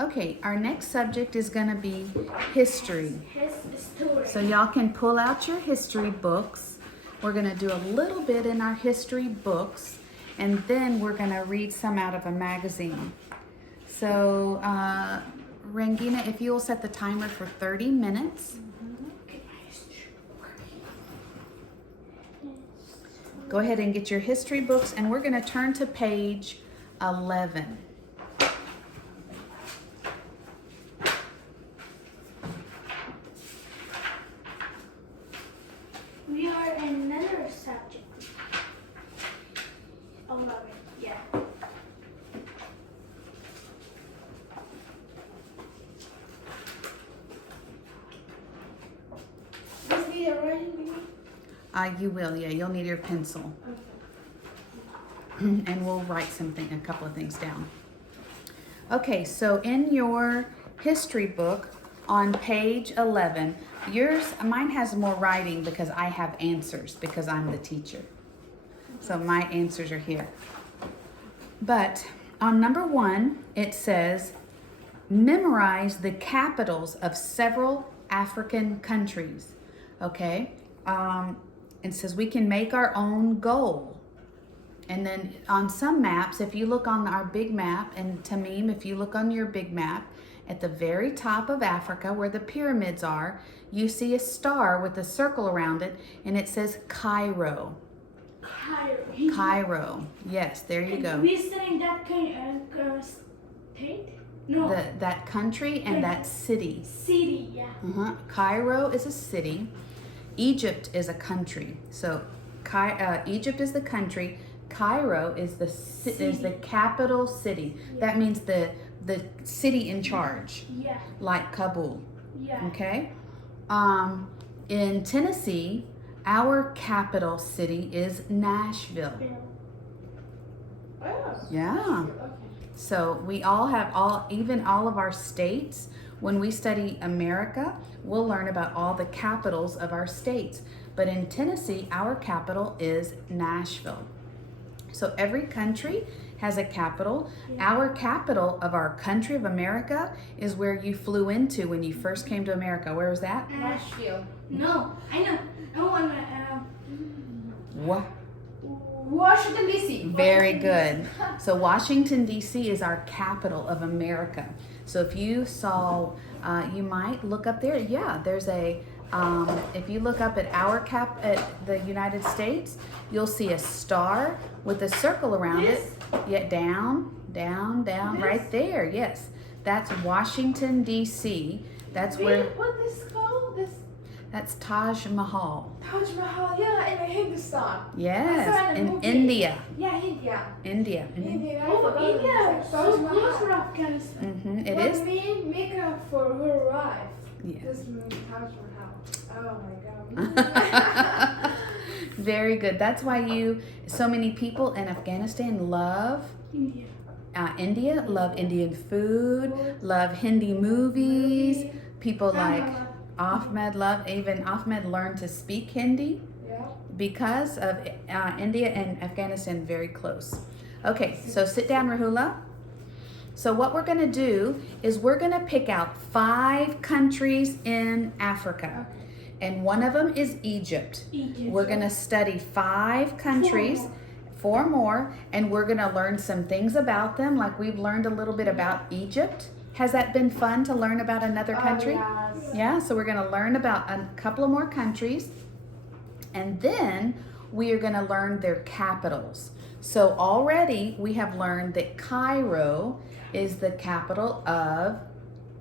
Okay, our next subject is going to be history. History. So y'all can pull out your history books. We're going to do a little bit in our history books, and then we're going to read some out of a magazine. So, Rangina, if you will set the timer for 30 minutes. Go ahead and get your history books, and we're going to turn to page 11. We are in another subject. 11, yeah. Is the writing me? You will, yeah. You'll need your pencil. Okay. And we'll write a couple of things down. Okay, so in your history book on page 11, mine has more writing because I have answers because I'm the teacher. So my answers are here. But on number 1, it says, memorize the capitals of several African countries. Okay? It says we can make our own goal. And then on some maps, if you look on our big map, and Tamim, if you look on your big map, at the very top of Africa where the pyramids are, you see a star with a circle around it, and it says Cairo. Cairo. Yes, there you go. We studying that state? No. That country and that city. City, yeah. Cairo is a city. Egypt is a country. So Egypt is the country. Cairo is the capital city. Yeah. That means the city in charge. Yeah. Like Kabul. Yeah. Okay? In Tennessee, our capital city is Nashville. Oh. Yeah. Okay. So we all have even all of our states. When we study America, we'll learn about all the capitals of our states. But in Tennessee, our capital is Nashville. So every country has a capital. Yeah. Our capital of our country of America is where you flew into when you first came to America. Where was that? Nashville. No, I know. I want What? Washington, D.C. Very good. So Washington, D.C. is our capital of America. So if you saw, you might look up there. Yeah, there's if you look up at at the United States, you'll see a star with a circle around it. Yeah, down, right there. Yes, that's Washington, D.C. That's where. What is called? That's Taj Mahal. Taj Mahal, yeah, in Hindustan. Yes, in India. Yeah, India. India. Oh, India. So close to Afghanistan. It is. Make up for her wife. Yeah. This movie, Taj Mahal. Oh my God. Very good. That's why so many people in Afghanistan love India. India, love Indian food, love Hindi movies. People like Ahmed Ahmed learned to speak Hindi because of India and Afghanistan very close. Okay, so sit down, Rahula. So what we're going to do is we're going to pick out 5 countries in Africa. Okay. And one of them is Egypt. We're going to study 5 countries, 4 more, and we're going to learn some things about them, like we've learned a little bit about Egypt. Has that been fun to learn about another country? Yes. Yeah, so we're going to learn about a couple of more countries, and then we are going to learn their capitals. So already we have learned that Cairo is the capital of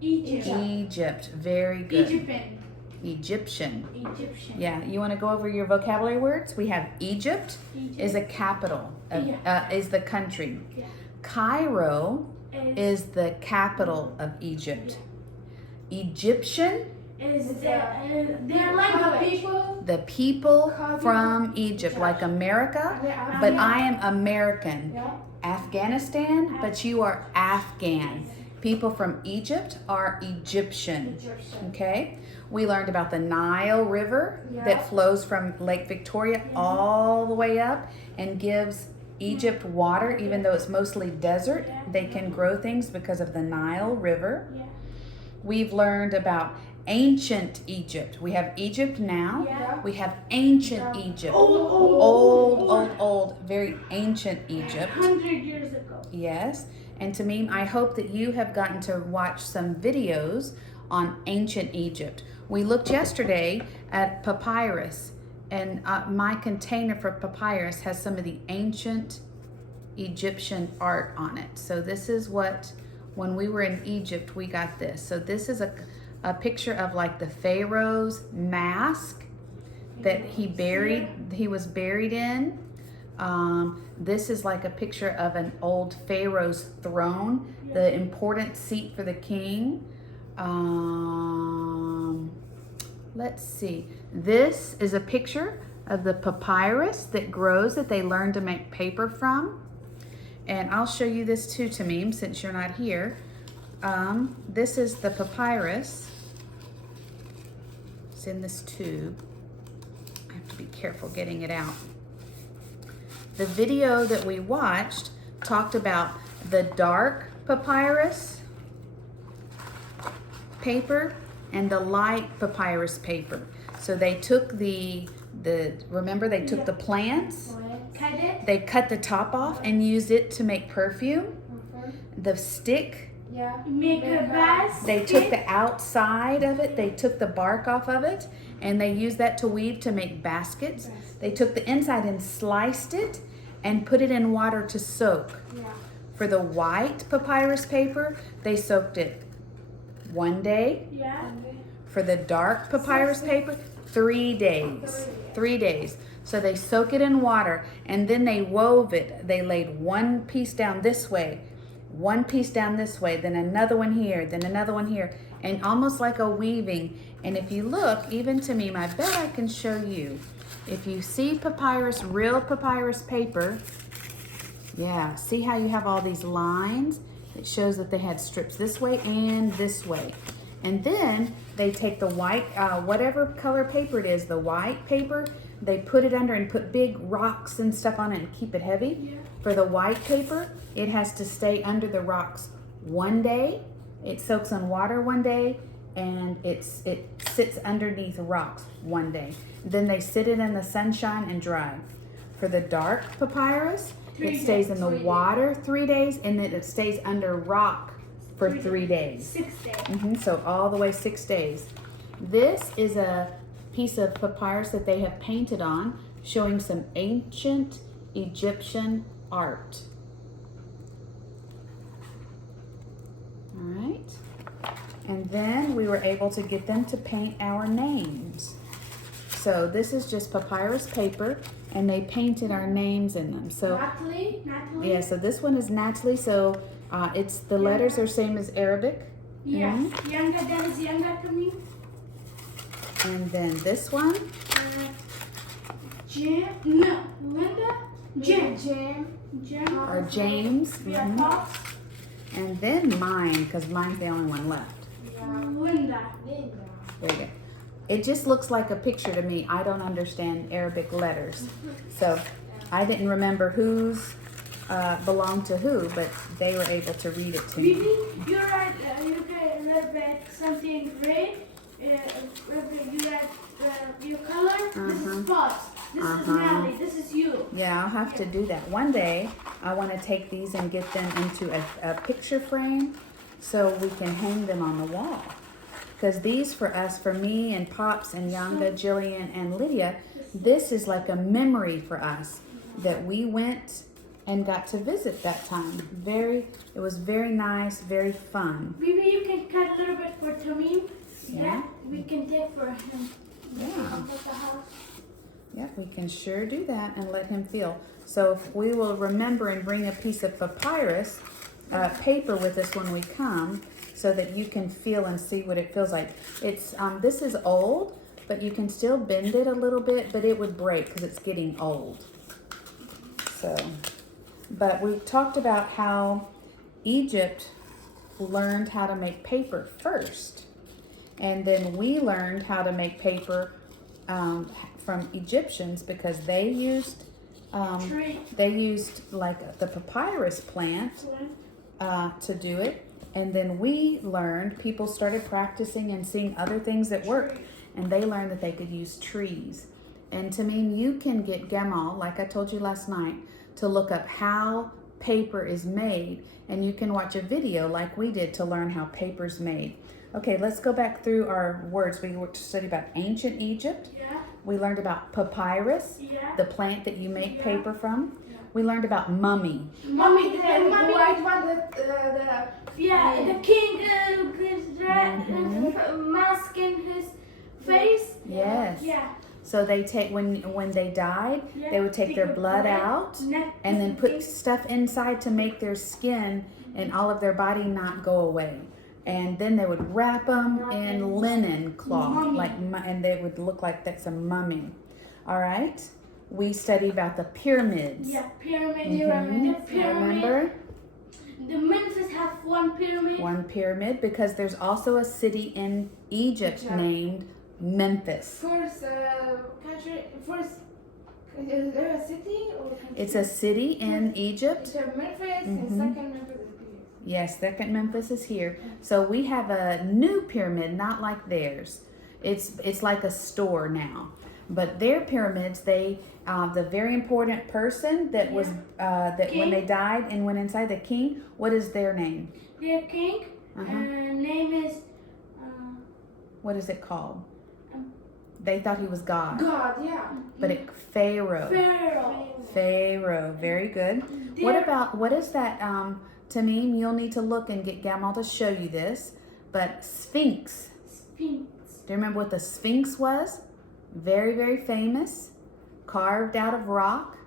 Egypt. Very good. Egyptian. Yeah, you want to go over your vocabulary words? We have Egypt is a capital, is the country. Yeah. Cairo is the capital of Egypt. Egyptian is they're like the people from Egypt, like America, but I am American. Yeah. Afghanistan, but you are Afghan. People from Egypt are Egyptian. Okay? We learned about the Nile River that flows from Lake Victoria all the way up and gives Egypt water, even though it's mostly desert. They can grow things because of the Nile River. Yeah. We've learned about ancient Egypt. We have Egypt now. Yeah. We have ancient Egypt. Old, very ancient Egypt. 100 years ago. Yes. And Tamim, I hope that you have gotten to watch some videos on ancient Egypt. We looked yesterday at papyrus, and my container for papyrus has some of the ancient Egyptian art on it. So this is what, when we were in Egypt, we got this. So this is a picture of like the Pharaoh's mask that he was buried in. This is like a picture of an old Pharaoh's throne, the important seat for the king. Let's see. This is a picture of the papyrus that grows that they learned to make paper from. And I'll show you this too, Tamim, since you're not here. This is the papyrus. It's in this tube. I have to be careful getting it out. The video that we watched talked about the dark papyrus paper and the light papyrus paper. So they took remember they took the plants, they cut the top off and used it to make perfume. The stick, Make a basket. they took the outside of it, they took the bark off of it, and they used that to weave to make baskets. They took the inside and sliced it and put it in water to soak. For the white papyrus paper, they soaked it 1 day. For the dark papyrus paper, 3 days. 3 days. So they soak it in water, and then they wove it. They laid one piece down this way, one piece down this way, then another one here, then another one here, and almost like a weaving. And if you look, even to me, I bet I can show you. If you see papyrus, real papyrus paper, yeah, see how you have all these lines? It shows that they had strips this way and this way. And then they take the white, whatever color paper it is, the white paper, they put it under and put big rocks and stuff on it and keep it heavy. For the white paper, it has to stay under the rocks 1 day. It soaks in water 1 day, and it sits underneath rocks 1 day. Then they sit it in the sunshine and dry. For the dark papyrus, it stays in the water 3 days, and then it stays under rock for 3 days. 6 days. So all the way 6 days. This is a piece of papyrus that they have painted on, showing some ancient Egyptian art. All right. And then we were able to get them to paint our names. So this is just papyrus paper, and they painted our names in them. So Natalie? yeah, so this one is Natalie. So it's the letters are same as Arabic. Yeah. Younger, that is younger to me. And then this one, Jim? No. Linda? Jim. or James. Yeah, Pops. And then mine, because mine's the only one left. Linda. There you go. It just looks like a picture to me. I don't understand Arabic letters. So I didn't remember whose belonged to who, but they were able to read it to me. Bibi, you write something red. You write your color. This is Pops. This is Natalie. This is you. Yeah, I'll have to do that. One day, I want to take these and get them into a picture frame so we can hang them on the wall. Because these for us, for me and Pops and Yanga, Jillian and Lydia, this is like a memory for us that we went and got to visit that time. It was very nice, very fun. Bibi, you can cut a little bit for Tamim. Yeah. We can take for him. Yeah. Yeah, we can sure do that and let him feel. So if we will remember and bring a piece of papyrus paper with us when we come, so that you can feel and see what it feels like. It's this is old, but you can still bend it a little bit, but it would break because it's getting old. So, but we talked about how Egypt learned how to make paper first, and then we learned how to make paper from Egyptians because they used Tree. They used like the papyrus plant to do it. And then we learned, people started practicing and seeing other things that worked. And they learned that they could use trees. And to mean you can get Gamal, like I told you last night, to look up how paper is made. And you can watch a video like we did to learn how paper's made. Okay, let's go back through our words. We studied about ancient Egypt. Yeah. We learned about papyrus, Yeah. the plant that you make Yeah. paper from. Yeah. We learned about mummy. Mummy, the Mummy. white one, the king mask in his face. Yes. Yeah. So they take when they died, Yeah. they would take their blood out and then put stuff inside to make their skin and all of their body not go away. And then they would wrap them in linen cloth, Mummy. and they would look like that's a mummy. All right. We studied about the pyramids. Yeah, pyramid. Mhm. The pyramid. Remember? The Memphis have one pyramid. One pyramid, because there's also a city in Egypt Yeah. named Memphis. First country, first is there a city or country? It's a city in Egypt. It's a Memphis and Mhm. second Memphis is here. Yes, second Memphis is here. So we have a new pyramid, not like theirs. It's like a store now. But their pyramids, they the very important person that was that when they died and went inside, the king. What is their name? Their king name is What is it called? Um, They thought he was God, God, yeah. but Pharaoh. Pharaoh. Pharaoh, very good. What is that? Tamim, you'll need to look and get Gamal to show you this. But Sphinx. Sphinx. Do you remember what the Sphinx was? Very, very famous. Carved out of rock.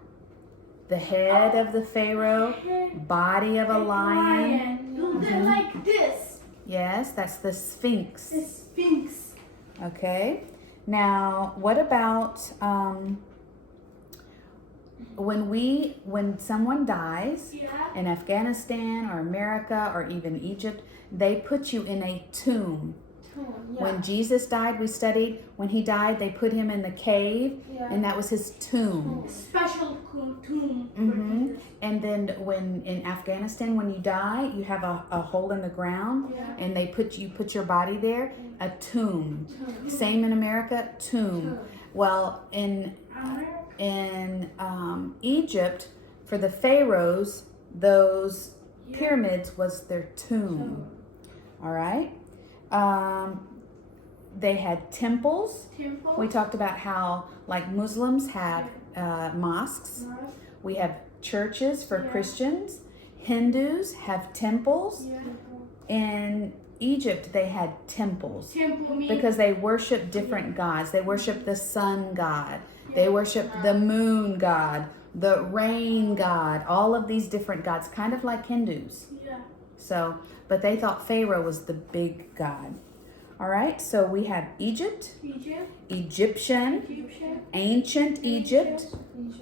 The head of the Pharaoh. Body of a lion. They're like this. Yes, that's the Sphinx. The Sphinx. Okay. Now, what about when someone dies Yeah. in Afghanistan or America or even Egypt, they put you in a tomb. Yeah. When Jesus died, we studied, when he died, they put him in the cave, Yeah. and that was his tomb. Special tomb. Mhm. And then when in Afghanistan, when you die, you have a hole in the ground, Yeah. and they put your body there, a tomb. Same in America, tomb. Well, in Egypt, for the pharaohs, those pyramids was their tomb. All right. They had temples. Temple. We talked about how, like, Muslims have mosques. We have churches for Yeah. Christians. Hindus have temples. Yeah. In Egypt, they had temples Temple means because they worship different gods. They worship the sun god. They worship the moon god, the rain god, all of these different gods, kind of like Hindus. yeah. So, but they thought Pharaoh was the big god. All right, so we have Egypt, Egypt. Egyptian, Egyptian. ancient Egypt,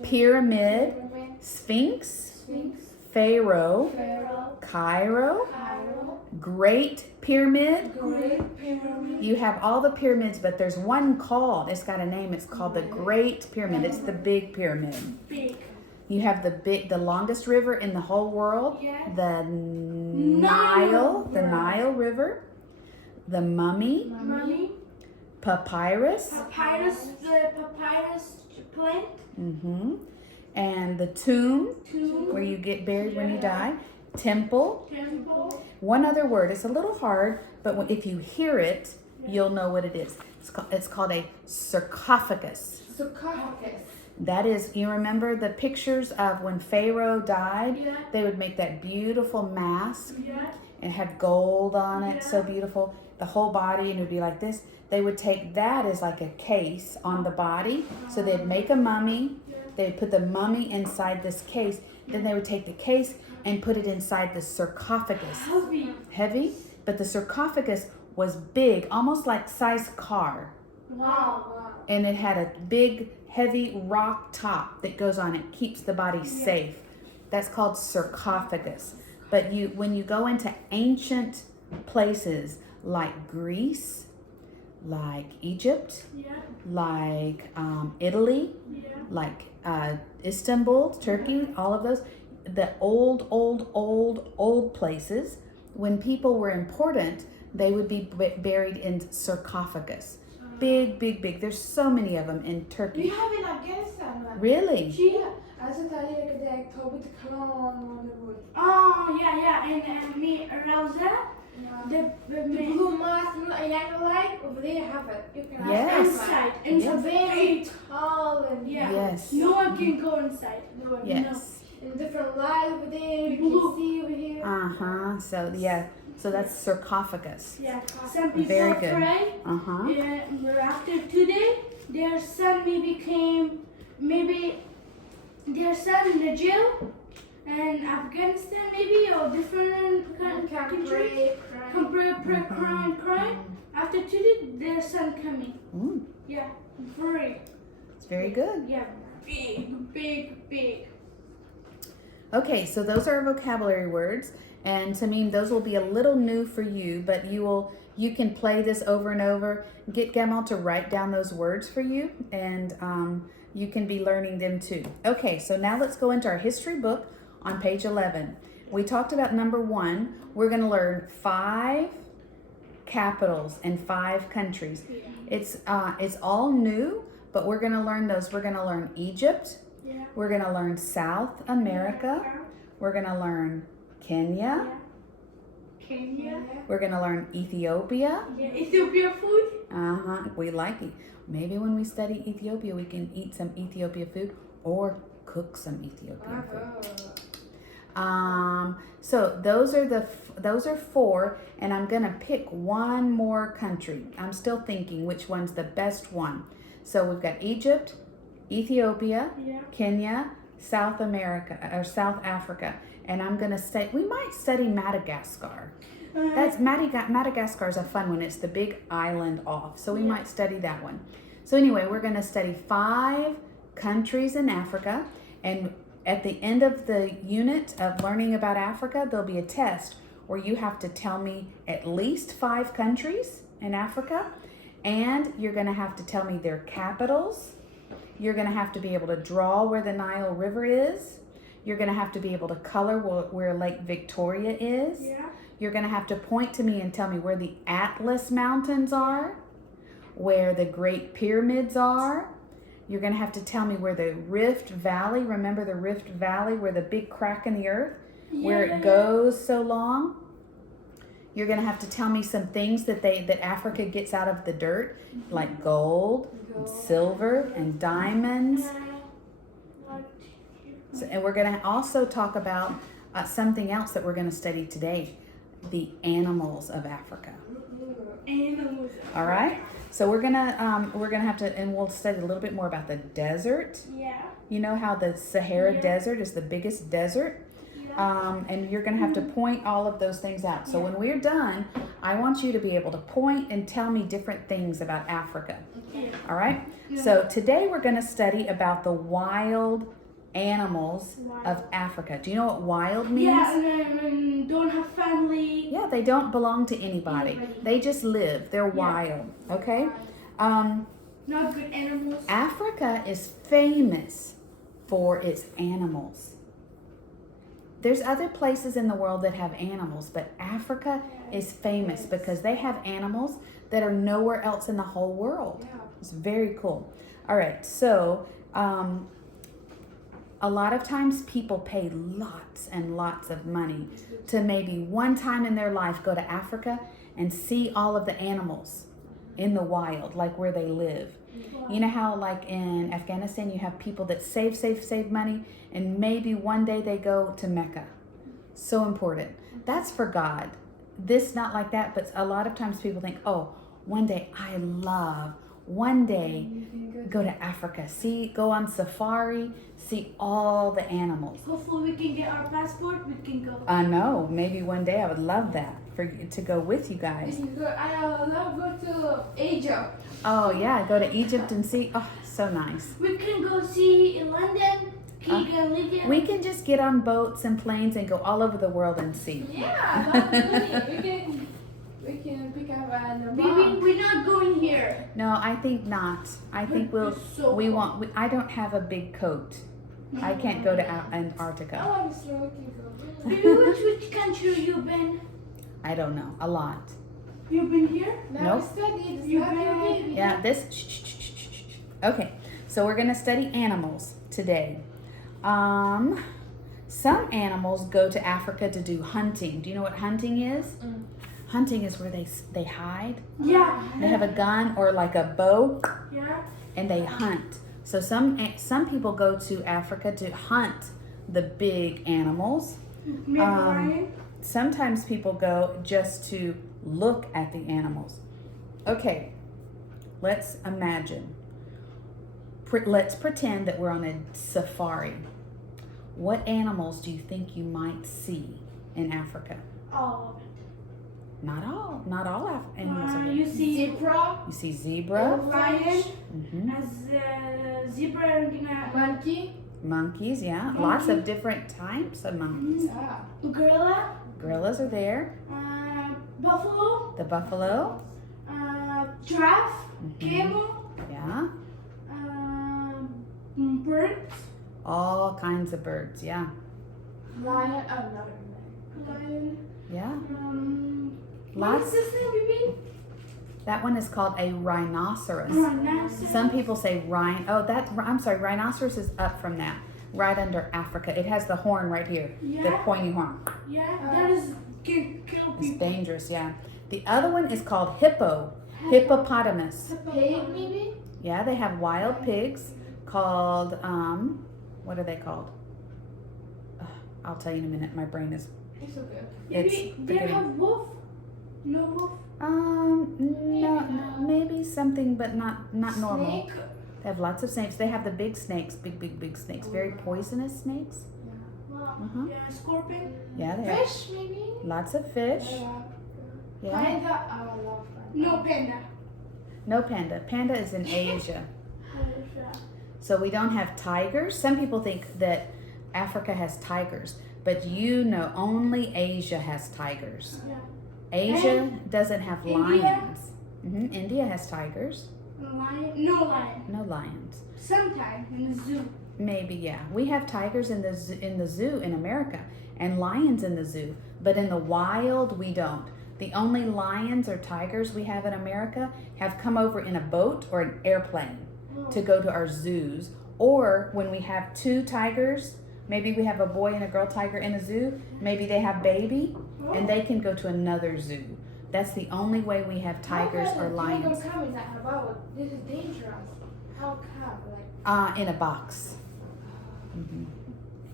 pyramid, Sphinx, Sphinx, Pharaoh, Pharaoh. Cairo, Cairo. Great Pyramid. Great Pyramid. You have all the pyramids, but there's one called, it's got a name, it's called the Great Pyramid. It's the big pyramid. Big. You have the longest river in the whole world, Yes. the Nile River, the Mummy, Mummy. Papyrus, Papyrus. The papyrus plant. and the tomb Tomb. where you get buried when you die, temple. Temple. One other word, it's a little hard, but if you hear it, you'll know what it is. It's called a sarcophagus. Sarcophagus. That is, you remember the pictures of when Pharaoh died? Yeah. They would make that beautiful mask Yeah. and have gold on it, Yeah. so beautiful. The whole body, and it would be like this. They would take that as like a case on the body. So they'd make a mummy. They'd put the mummy inside this case. Then they would take the case and put it inside the sarcophagus. Heavy. Heavy, but the sarcophagus was big, almost like size car. Wow. And it had a big, heavy rock top that goes on it, keeps the body safe. That's called sarcophagus. But when you go into ancient places like Greece, like Egypt, Yeah. like Italy, Yeah. like Istanbul, Turkey, all of those. The old places, when people were important, they would be buried in sarcophagus. Big. There's so many of them in We Turkey. have in Afghanistan one. Really? Yeah. Alltså taliye kadar tobit kalan Hollywood. Oh, yeah. And me, Rosa, the The blue mask, a yellow light, over there have it. You can Yes. inside. It's Yes. very tall and Yeah. Yes. No one can go inside. no, Yes. and different light over there. You Blue. can see over here. Uh-huh. So yeah. So that's sarcophagus. Yeah. Some people Very good. pray. Uh-huh. After today, their son maybe their son in the jail and Afghanistan maybe or different Can countries. pray, Come pray, cry. After today, their son coming. Mm, Yeah, very. it's very good. Yeah, big. Okay, so those are vocabulary words, and Tamim, those will be a little new for you, but you can play this over and over. Get Gamal to write down those words for you, and you can be learning them too. Okay, so now let's go into our history book on page 11. We talked about number 1. We're going to learn 5 capitals and 5 countries. It's all new, but we're going to learn those. We're going to learn Egypt. Yeah. We're going to learn South America. We're going to learn Kenya. Kenya. We're going to learn Ethiopia. Yeah, Ethiopia food. Uh-huh. We like it. Maybe when we study Ethiopia, we can eat some Ethiopia food or cook some Ethiopian food. So those are 4, and I'm going to pick one more country. I'm still thinking which one's the best one. So we've got Egypt, Ethiopia, Yeah. Kenya, South America or South Africa, and I'm gonna we might study Madagascar. That's Madagascar is a fun one. It's the big island off, so we might study that one. So anyway, we're gonna study 5 countries in Africa, and at the end of the unit of learning about Africa, there'll be a test where you have to tell me at least 5 countries in Africa, and you're gonna have to tell me their capitals. You're going to have to be able to draw where the Nile River is. You're going to have to be able to color where Lake Victoria is. Yeah. You're going to have to point to me and tell me where the Atlas Mountains are, where the Great Pyramids are. You're going to have to tell me where the Rift Valley, remember the Rift Valley, where the big crack in the earth, where it goes so long. You're going to have to tell me some things that Africa gets out of the dirt, like gold, and silver, and diamonds. And we're going to also talk about something else that we're going to study today, the animals of Africa. Animals. All right. So we're gonna have to, and we'll study a little bit more about the desert. Yeah. You know how the Sahara Desert is the biggest desert. And you're going to have to point all of those things out. So when we're done, I want you to be able to point and tell me different things about Africa. Yeah. All right? So today we're going to study about the wild animals of Africa. Do you know what wild means? Yeah, and don't have family. Yeah, they don't belong to anybody. They just live. They're wild. Okay? Not good animals. Africa is famous for its animals. There's other places in the world that have animals, but Africa is famous because they have animals that are nowhere else in the whole world. It's very cool. All right, so a lot of times people pay lots and lots of money to maybe one time in their life go to Africa and see all of the animals in the wild, like where they live. You know how like in Afghanistan you have people that save money and maybe one day they go to Mecca. So important. That's for God. This not like that, but a lot of times people think, oh, one day go to Africa, go on safari, see all the animals. Hopefully we can get our passport, we can go. I know, maybe one day I would love that to go with you guys. I love go to Egypt. Oh yeah, go to Egypt and see. Oh, so nice. We can go see in London, Keegan, Lydia. We can just get on boats and planes and go all over the world and see. Yeah, I love doing it. We can pick up the Baby, bomb. we're not going here. No, I think not. I think we'll. It's so We cold. want. I don't have a big coat. I can't go to Antarctica. Oh, I'm so looking for. Baby, which country you been? I don't know. A lot. You been here? Now Nope. we study. It's You not your been- baby. Yeah. This. Shh, shh, shh, shh, shh, shh. Okay. So we're gonna study animals today. Some animals go to Africa to do hunting. Do you know what hunting is? Mm. Hunting is where they hide. Yeah. They have a gun or like a bow, Yeah. and they hunt. So some people go to Africa to hunt the big animals. Maybe Um, Ryan? Sometimes people go just to look at the animals. Okay, let's imagine. Let's pretend that we're on a safari. What animals do you think you might see in Africa? All of it. Not all. Not all animals are You there. see Zebra. You see zebra, lion, hmm as zebra and Monkey. monkeys, yeah. Lots of different types of monkeys. Ah. gorilla, Gorillas are there. buffalo, The buffalo, giraffe, mhm, camel, yeah. birds, All kinds of birds, yeah. Lion. Oh, no. lion. Yeah. What Lots. is this name, baby? That one is called a rhinoceros. Rhinoceros. Some people say I'm sorry, rhinoceros is up from that, right under Africa. It has the horn right here, the Yeah. pointy horn. Yeah, that is can kill It's people. dangerous, yeah. The other one is called hippopotamus. Pig, maybe? Yeah, they have wild pigs called, what are they called? I'll tell you in a minute. My brain is, It's so good. it's Maybe they forgetting. have wolf. No wolf. No, maybe something, but not normal. Snake? They have lots of snakes. They have the big snakes, big snakes, very poisonous snakes. Uh-huh. Yeah, scorpion. Yeah, they have Fish, maybe? lots of fish. Yeah. Yeah. Panda. Oh, I love panda. No panda. No panda. Panda is in Asia. So we don't have tigers. Some people think that Africa has tigers, but you know only Asia has tigers. Yeah. Asia doesn't have India? lions. India has tigers. Lion. No lion. No lions. Sometime in the zoo. Maybe, yeah. We have tigers in the zoo in America and lions in the zoo, but in the wild we don't. The only lions or tigers we have in America have come over in a boat or an airplane to go to our zoos, or when we have two tigers, maybe we have a boy and a girl tiger in a zoo, maybe they have baby and they can go to another zoo. That's the only way we have tigers or lions. How come that about this is dangerous? How come? Like, In a box.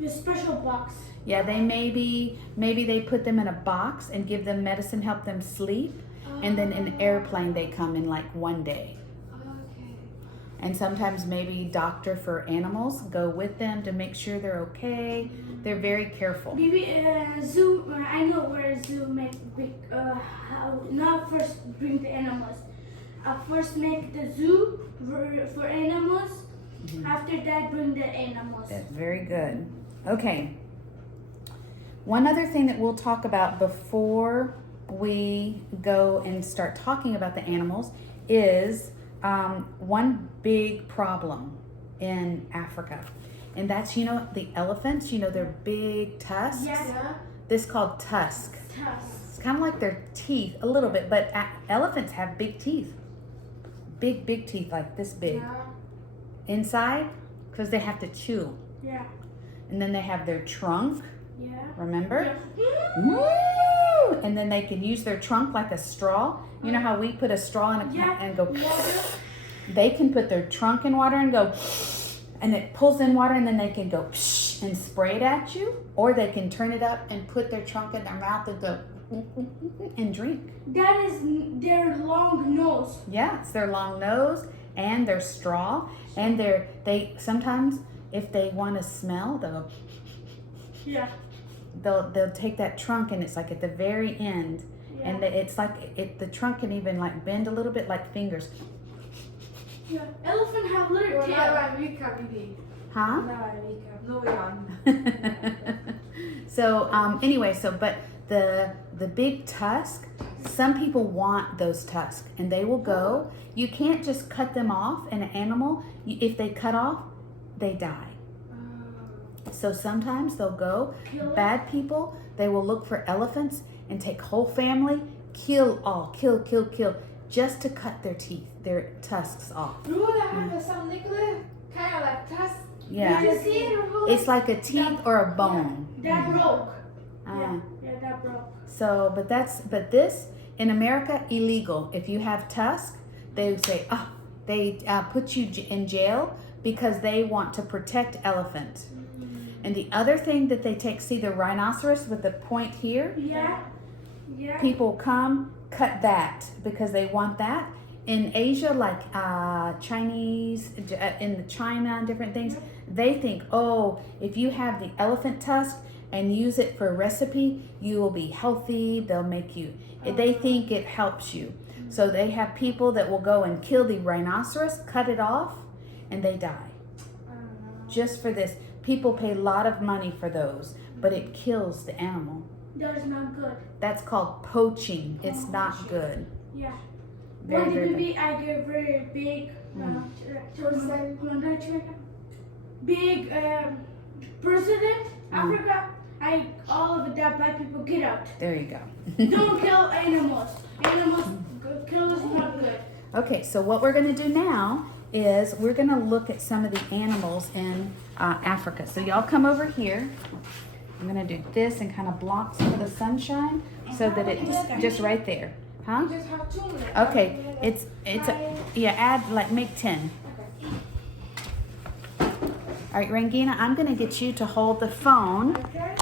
The special box. Yeah, they maybe they put them in a box and give them medicine, help them sleep, and then in an airplane they come in like one day. okay. And sometimes maybe doctor for animals go with them to make sure they're okay. They're very careful. Maybe zoo. I know where zoo make big. How not first bring the animals. First make the zoo for animals. After that, bring the animals. That's very good. Okay. One other thing that we'll talk about before we go and start talking about the animals is one big problem in Africa. And that's, the elephants, their big tusks. Yeah. This is called tusk. Tusk. It's kind of like their teeth a little bit, but elephants have big teeth. Big teeth like this big. Yeah. Inside, because they have to chew. Yeah. And then they have their trunk, Yeah. remember? Yeah. Woo! And then they can use their trunk like a straw. You know how we put a straw in a Yeah. and go. Water. They can put their trunk in water and go, and it pulls in water, and then they can go and spray it at you, or they can turn it up and put their trunk in their mouth and go and drink. That is their long nose. Yeah, it's their long nose and their straw, and they sometimes if they want to smell, Yeah. they'll take that trunk, and it's like at the very end, Yeah. and it's like the trunk can even like bend a little bit like fingers. Yeah. Elephant have little Well, tail. now I'm weak, baby. Huh? Now I'm weak. No way on. So but the big tusk Some people want those tusks and they will go. You can't just cut them off in an animal. If they cut off, they die. So sometimes they'll go, bad people, they will look for elephants and take whole family, kill, just to cut their teeth, their tusks off. Some Nicholas kind of like tusk. Yeah. Did you see it? It's like a teeth or a bone. That broke. Ah. Yeah, that broke. So, but this in America illegal. If you have tusk, they would say, they put you in jail because they want to protect elephant. And the other thing that they take, see the rhinoceros with the point here? Yeah. People come cut that because they want that. In Asia, like Chinese, in China and different things, they think, oh, if you have the elephant tusk and use it for a recipe, you will be healthy. They'll make you, they think it helps you. So they have people that will go and kill the rhinoceros, cut it off, and they die. Just for this. People pay a lot of money for those, but it kills the animal. That's not good. That's called poaching. It's not good. Yeah. Very, When the very baby, I get very big, big president, Africa. All of that black people get out. There you go. Don't kill animals. Animals kill is not good. Okay, so what we're going to do now is we're going to look at some of the animals in Africa. So y'all come over here. I'm going to do this and kind of block some of the sunshine so that it's just right there. Huh? You just have 2 minutes. Okay, make 10. All right, Rangina, I'm going to get you to hold the phone. Okay.